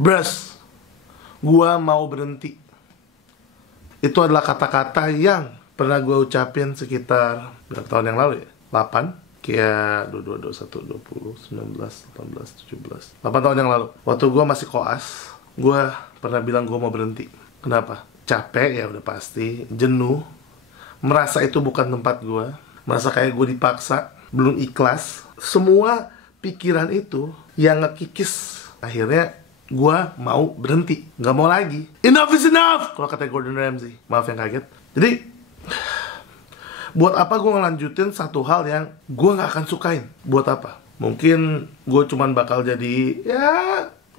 Bros, gua mau berhenti. Itu adalah kata-kata yang pernah gue ucapin sekitar berapa tahun yang lalu ya? 8, kayak 22, 21, 20, 19, 18, 17 8 tahun yang lalu. Waktu gue masih koas, gue pernah bilang gue mau berhenti. Kenapa? Capek ya udah pasti, jenuh, merasa itu bukan tempat gue, merasa kayak gue dipaksa, belum ikhlas. Semua pikiran itu yang ngekikis. Akhirnya gue mau berhenti, nggak mau lagi. Enough is enough, kalau kata Gordon Ramsay. Maaf yang kaget. Jadi buat apa gue ngelanjutin satu hal yang gue nggak akan sukain? Buat apa? Mungkin gue cuman bakal jadi ya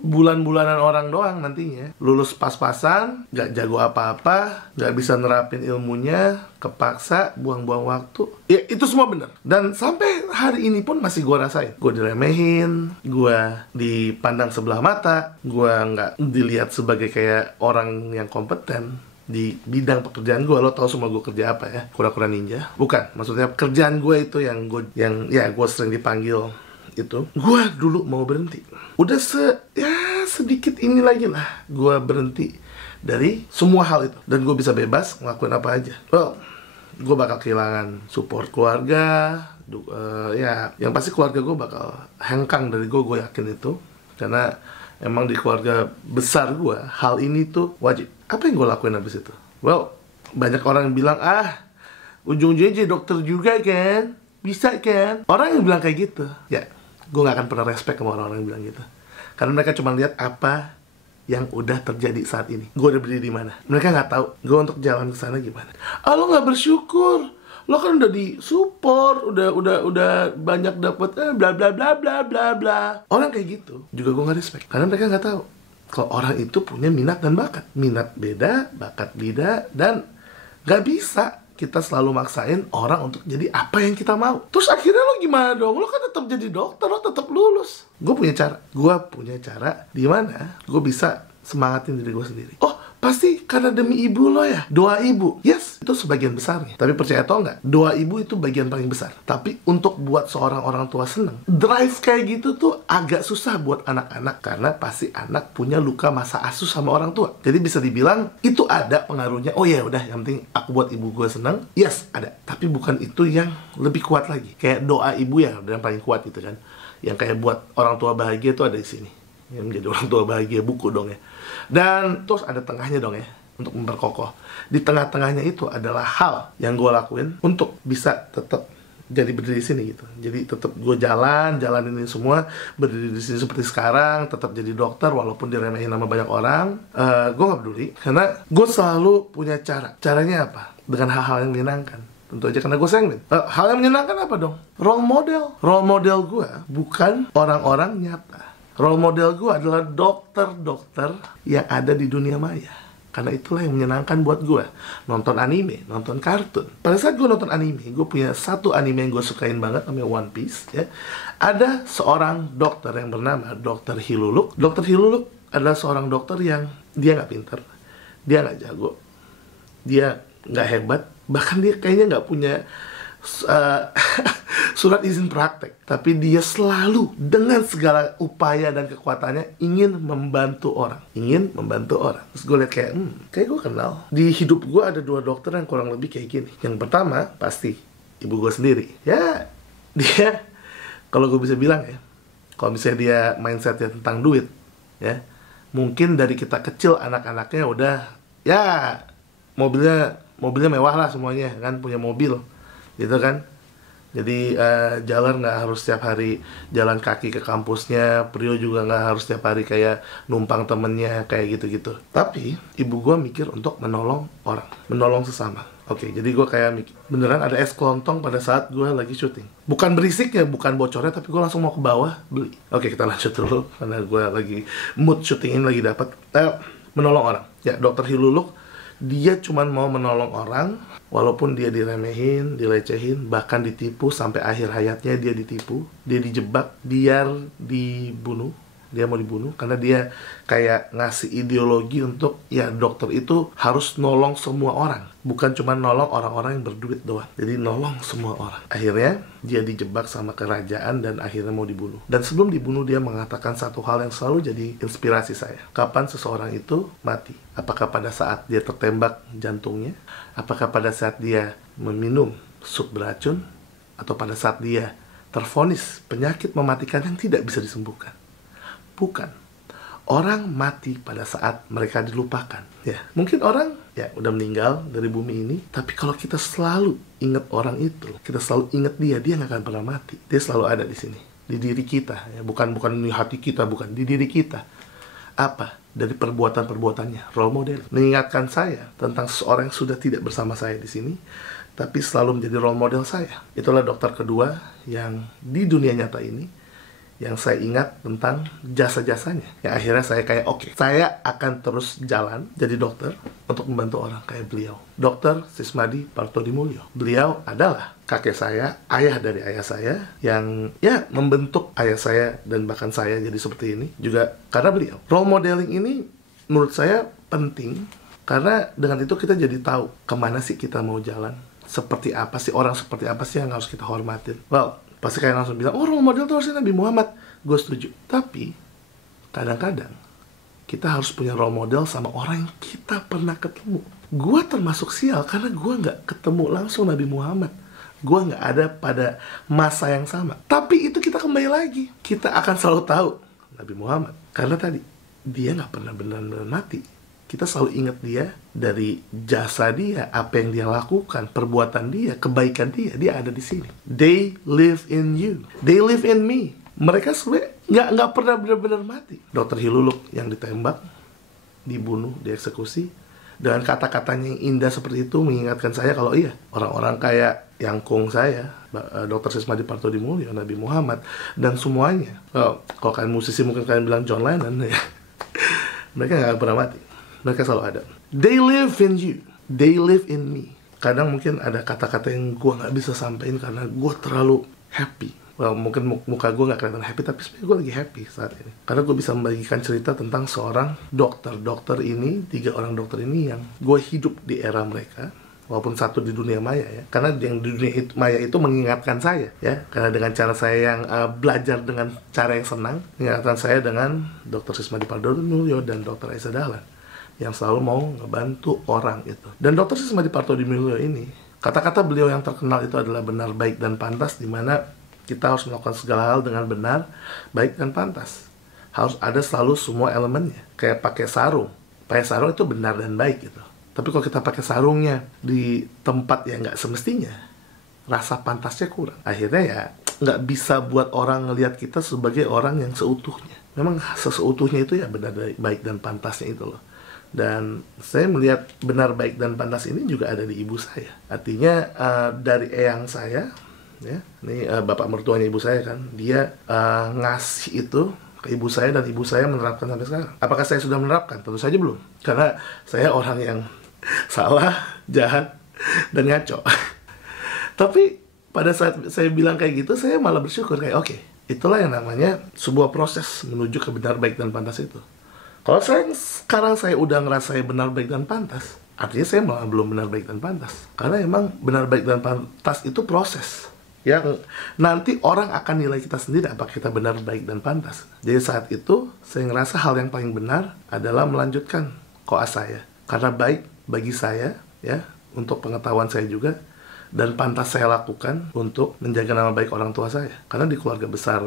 bulan-bulanan orang doang nantinya. Lulus pas-pasan, gak jago apa-apa, gak bisa nerapin ilmunya, kepaksa, buang-buang waktu. Ya itu semua bener. Dan sampai hari ini pun masih gue rasain. Gue diremehin, gue dipandang sebelah mata, gue gak dilihat sebagai kayak orang yang kompeten di bidang pekerjaan gue. Lo tau semua gue kerja apa ya? Kura-kura ninja. Bukan, maksudnya kerjaan gue itu yang gue sering dipanggil itu. Gue dulu mau berhenti. Udah sedikit ini lagi lah gue berhenti dari semua hal itu. Dan gue bisa bebas ngelakuin apa aja. Well, gue bakal kehilangan support keluarga. Ya, yang pasti keluarga gue bakal hengkang dari gue yakin itu. Karena emang di keluarga besar gue, hal ini tuh wajib. Apa yang gue lakuin abis itu? Well, banyak orang yang bilang, ujung-ujungnya jadi dokter juga kan? Bisa kan? Orang yang bilang kayak gitu, ya gue gak akan pernah respect sama orang-orang yang bilang gitu. Karena mereka cuma lihat apa yang udah terjadi saat ini. Gue udah berdiri di mana. Mereka nggak tahu gue untuk jalan ke sana gimana. Lo nggak bersyukur. Lo kan udah disupport, udah banyak dapet bla bla bla bla bla bla. Orang kayak gitu juga gue nggak respect. Karena mereka nggak tahu kalau orang itu punya minat dan bakat. Minat beda, bakat beda, dan nggak bisa kita selalu maksain orang untuk jadi apa yang kita mau. Terus akhirnya lo gimana dong? Lo kan tetap jadi dokter, lo tetap lulus. Gue punya cara di mana gue bisa semangatin diri gue sendiri. Oh, pasti karena demi ibu lo ya? Doa ibu. Yes, itu sebagian besarnya. Tapi percaya atau enggak, doa ibu itu bagian paling besar. Tapi untuk buat seorang orang tua seneng, drive kayak gitu tuh agak susah buat anak-anak. Karena pasti anak punya luka masa asuh sama orang tua. Jadi bisa dibilang itu ada pengaruhnya. Oh ya udah, yang penting aku buat ibu gue seneng. Yes, ada. Tapi bukan itu yang lebih kuat lagi. Kayak doa ibu yang paling kuat gitu kan. Yang kayak buat orang tua bahagia itu ada di sini. Yang menjadi orang tua bahagia, buku dong ya. Dan terus ada tengahnya dong ya, untuk memperkokoh. Di tengah-tengahnya itu adalah hal yang gue lakuin untuk bisa tetap jadi berdiri di sini gitu. Jadi tetap gue jalanin ini semua, berdiri di sini seperti sekarang, tetap jadi dokter walaupun diremehin sama banyak orang. Gue gak peduli, karena gue selalu punya cara. Caranya apa? Dengan hal-hal yang menyenangkan. Tentu aja karena gue sayang. Hal yang menyenangkan apa dong? Role model gue bukan orang-orang nyata. Role model gue adalah dokter-dokter yang ada di dunia maya. Karena itulah yang menyenangkan buat gue. Nonton anime, nonton kartun. Pada saat gue nonton anime, gue punya satu anime yang gue sukain banget, namanya One Piece ya. Ada seorang dokter yang bernama Dr. Hiluluk. Dr. Hiluluk adalah seorang dokter yang dia gak pinter, dia gak jago, dia gak hebat. Bahkan dia kayaknya gak punya surat izin praktek. Tapi dia selalu dengan segala upaya dan kekuatannya ingin membantu orang. Terus gue liat kayak gue kenal. Di hidup gue ada 2 dokter yang kurang lebih kayak gini. Yang pertama pasti ibu gue sendiri. Ya, dia kalau gue bisa bilang ya, kalau misalnya dia mindsetnya tentang duit ya, mungkin dari kita kecil anak-anaknya udah ya mobilnya mewah lah semuanya kan, punya mobil gitu kan. Jadi jalan nggak harus setiap hari jalan kaki ke kampusnya. Prio juga nggak harus setiap hari kayak numpang temennya kayak gitu-gitu. Tapi ibu gue mikir untuk menolong orang, menolong sesama. Oke, jadi gue kayak mikir beneran ada es kelontong pada saat gue lagi syuting. Bukan berisiknya, bukan bocornya, tapi gue langsung mau ke bawah beli. Oke, kita lanjut dulu karena gue lagi mood syutingin lagi dapat menolong orang. Ya, Dr. Hiluluk dia cuman mau menolong orang, walaupun dia diremehin, dilecehin, bahkan ditipu sampai akhir hayatnya dia ditipu, dia dijebak, biar dibunuh. dia mau dibunuh karena dia kayak ngasih ideologi untuk ya dokter itu harus nolong semua orang, bukan cuma nolong orang-orang yang berduit doang. Jadi nolong semua orang. Akhirnya dia dijebak sama kerajaan dan akhirnya mau dibunuh. Dan sebelum dibunuh dia mengatakan satu hal yang selalu jadi inspirasi saya. Kapan seseorang itu mati? Apakah pada saat dia tertembak jantungnya? Apakah pada saat dia meminum sup beracun? Atau pada saat dia tervonis penyakit mematikan yang tidak bisa disembuhkan? Bukan. Orang mati pada saat mereka dilupakan. Ya, mungkin orang ya udah meninggal dari bumi ini, tapi kalau kita selalu ingat orang itu, kita selalu ingat dia nggak akan pernah mati. Dia selalu ada di sini, di diri kita. Ya, bukan di hati kita, bukan di diri kita. Apa? Dari perbuatan-perbuatannya, role model. Mengingatkan saya tentang seseorang yang sudah tidak bersama saya di sini, tapi selalu menjadi role model saya. Itulah dokter kedua yang di dunia nyata ini yang saya ingat tentang jasa-jasanya. Yang akhirnya saya kayak oke, saya akan terus jalan jadi dokter untuk membantu orang kayak beliau. Dr. Sismadi Partodimulyo. Beliau adalah kakek saya, ayah dari ayah saya, yang ya membentuk ayah saya dan bahkan saya jadi seperti ini juga karena beliau. Role modeling ini menurut saya penting karena dengan itu kita jadi tahu kemana sih kita mau jalan. Seperti apa sih, orang seperti apa sih yang harus kita hormatin. Well, pasti kalian langsung bilang, oh role model itu harusnya Nabi Muhammad. Gue setuju. Tapi, kadang-kadang, kita harus punya role model sama orang yang kita pernah ketemu. Gue termasuk sial karena gue nggak ketemu langsung Nabi Muhammad. Gue nggak ada pada masa yang sama. Tapi itu kita kembali lagi. Kita akan selalu tahu Nabi Muhammad. Karena tadi, dia nggak pernah benar-benar mati. Kita selalu ingat dia dari jasa dia, apa yang dia lakukan, perbuatan dia, kebaikan dia ada di sini. They live in you. They live in me. Mereka sebenarnya nggak pernah benar-benar mati. Dr. Hiluluk yang ditembak, dibunuh, dieksekusi, dengan kata-katanya yang indah seperti itu mengingatkan saya kalau iya, orang-orang kayak Yangkung saya, Dr. Sismadi Partodimulyo, Nabi Muhammad, dan semuanya. Kalau kalian musisi mungkin kalian bilang John Lennon ya. Mereka nggak pernah mati. Mereka selalu ada. They live in you. They live in me. Kadang mungkin ada kata-kata yang gue gak bisa sampein karena gue terlalu happy. Well, mungkin muka gue gak kelihatan happy, tapi sebenarnya gue lagi happy saat ini. Karena gue bisa membagikan cerita tentang seorang dokter. Dokter ini, 3 orang dokter ini yang gue hidup di era mereka. Walaupun satu di dunia maya ya. Karena yang di dunia maya itu mengingatkan saya ya. Karena dengan cara saya yang belajar dengan cara yang senang, mengingatkan saya dengan Dr. Sismadi Partodimulyo dan Dr. Esa Dahlan yang selalu mau ngebantu orang itu. Dan Dr. Sismadi Partodimulyo ini, kata-kata beliau yang terkenal itu adalah benar, baik, dan pantas, di mana kita harus melakukan segala hal dengan benar, baik, dan pantas. Harus ada selalu semua elemennya. Kayak pakai sarung. Pakai sarung itu benar dan baik gitu. Tapi kalau kita pakai sarungnya di tempat yang nggak semestinya, rasa pantasnya kurang. Akhirnya ya nggak bisa buat orang ngelihat kita sebagai orang yang seutuhnya. Memang seseutuhnya itu ya benar, baik, dan pantasnya itu loh. Dan saya melihat benar, baik, dan pantas ini juga ada di ibu saya. Artinya dari eyang saya, ya, ini bapak mertuanya ibu saya kan, dia ngasih itu ke ibu saya dan ibu saya menerapkan sampai sekarang. Apakah saya sudah menerapkan? Tentu saja belum. Karena saya orang yang salah, jahat, dan ngaco. Tapi pada saat saya bilang kayak gitu, saya malah bersyukur kayak oke, itulah yang namanya sebuah proses menuju ke benar, baik, dan pantas itu. Kalau sekarang saya udah ngerasain benar, baik, dan pantas, artinya saya malah belum benar, baik, dan pantas. Karena emang benar, baik, dan pantas itu proses yang nanti orang akan nilai kita sendiri apakah kita benar, baik, dan pantas. Jadi saat itu saya ngerasa hal yang paling benar adalah melanjutkan koas saya. Karena baik bagi saya ya, untuk pengetahuan saya juga, dan pantas saya lakukan untuk menjaga nama baik orang tua saya. Karena di keluarga besar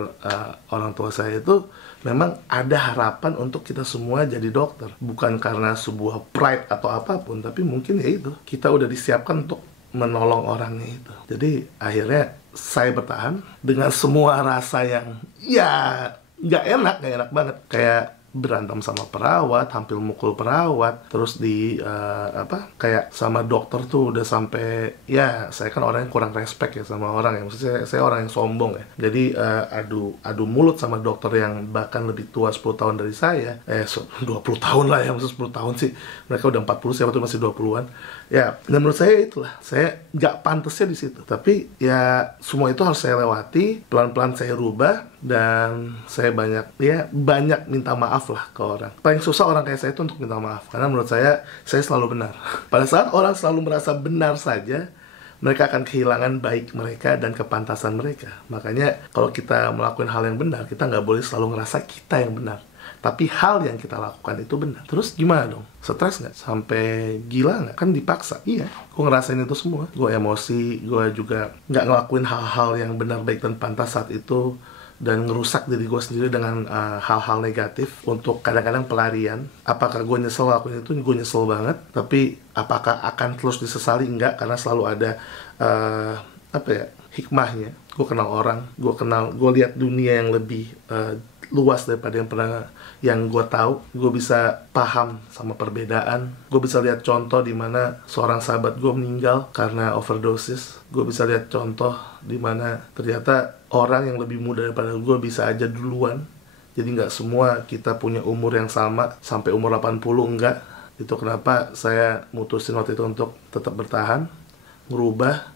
orang tua saya itu memang ada harapan untuk kita semua jadi dokter. Bukan karena sebuah pride atau apapun, tapi mungkin ya itu, kita udah disiapkan untuk menolong orangnya itu. Jadi akhirnya saya bertahan dengan semua rasa yang ya gak enak banget. Kayak berantem sama perawat, hampir mukul perawat, terus kayak sama dokter tuh udah sampai, ya saya kan orang yang kurang respect ya sama orang ya, maksudnya saya orang yang sombong ya, jadi adu mulut sama dokter yang bahkan lebih tua 10 tahun dari saya, 20 tahun lah ya, maksud 10 tahun sih, mereka udah 40, saya waktu masih 20-an ya. Dan menurut saya itulah, saya nggak pantasnya di situ, tapi ya semua itu harus saya lewati, pelan-pelan saya rubah, dan saya banyak minta maaf lah ke orang. Paling susah orang kayak saya itu untuk minta maaf, karena menurut saya selalu benar. Pada saat orang selalu merasa benar saja, mereka akan kehilangan baik mereka dan kepantasan mereka. Makanya kalau kita melakukan hal yang benar, kita nggak boleh selalu ngerasa kita yang benar, tapi hal yang kita lakukan itu benar. Terus gimana dong? Stres nggak? Sampai gila nggak? Kan dipaksa. Iya, gue ngerasain itu semua. Gue emosi, gue juga nggak ngelakuin hal-hal yang benar, baik, dan pantas saat itu, dan ngerusak diri gue sendiri dengan hal-hal negatif untuk kadang-kadang pelarian. Apakah gue nyesel lakuin itu? Gue nyesel banget. Tapi apakah akan terus disesali? Enggak, karena selalu ada hikmahnya. Gue kenal orang, gue lihat dunia yang lebih luas daripada yang gue tahu. Gue bisa paham sama perbedaan. Gue bisa lihat contoh di mana seorang sahabat gue meninggal karena overdosis. Gue bisa lihat contoh di mana ternyata orang yang lebih muda daripada gue bisa aja duluan. Jadi nggak semua kita punya umur yang sama sampai umur 80, enggak. Itu kenapa saya mutusin waktu itu untuk tetap bertahan, ngerubah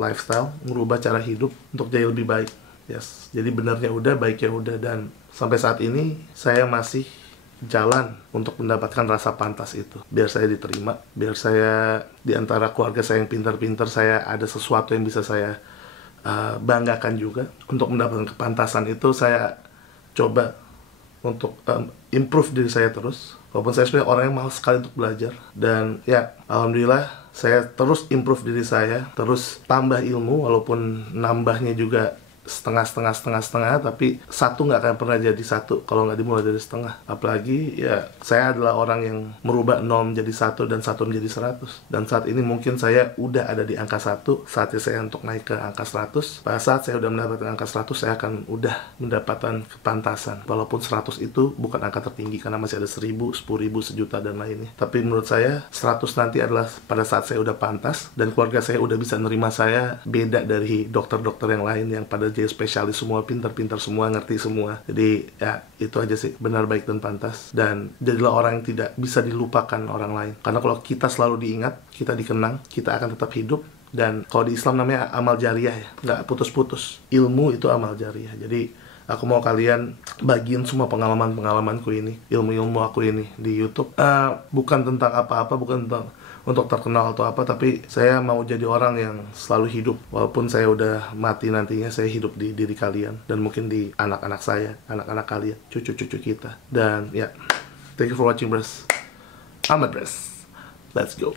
lifestyle, ngerubah cara hidup untuk jadi lebih baik. Yes, jadi benarnya udah, baiknya udah, dan sampai saat ini saya masih jalan untuk mendapatkan rasa pantas itu. Biar saya diterima, biar saya di antara keluarga saya yang pintar-pintar, saya ada sesuatu yang bisa saya banggakan juga. Untuk mendapatkan kepantasan itu, saya coba untuk improve diri saya terus. Walaupun saya sebenarnya orang yang malas sekali untuk belajar. Dan ya, alhamdulillah saya terus improve diri saya, terus tambah ilmu, walaupun nambahnya juga setengah, tapi satu nggak akan pernah jadi satu kalau nggak dimulai dari setengah. Apalagi ya, saya adalah orang yang merubah 0 menjadi 1 dan 1 menjadi 100. Dan saat ini mungkin saya udah ada di angka 1, saatnya saya untuk naik ke angka 100. Pada saat saya udah mendapatkan angka 100, saya akan udah mendapatkan kepantasan. Walaupun 100 itu bukan angka tertinggi, karena masih ada 1000, 10.000, sejuta, dan lainnya. Tapi menurut saya 100 nanti adalah pada saat saya udah pantas, dan keluarga saya udah bisa nerima saya beda dari dokter-dokter yang lain yang pada jadi spesialis semua, pintar-pintar semua, ngerti semua. Jadi ya itu aja sih, benar, baik, dan pantas. Dan jadilah orang yang tidak bisa dilupakan orang lain. Karena kalau kita selalu diingat, kita dikenang, kita akan tetap hidup. Dan kalau di Islam namanya amal jariah ya, nggak putus-putus. Ilmu itu amal jariah. Jadi aku mau kalian bagiin semua pengalaman-pengalamanku ini, ilmu-ilmu aku ini di YouTube. Bukan tentang apa-apa, bukan tentang untuk terkenal atau apa, tapi saya mau jadi orang yang selalu hidup. Walaupun saya udah mati nantinya, saya hidup di diri kalian, dan mungkin di anak-anak saya, anak-anak kalian, cucu-cucu kita. Dan ya, thank you for watching, Bres. Ahmad Bres. Let's go.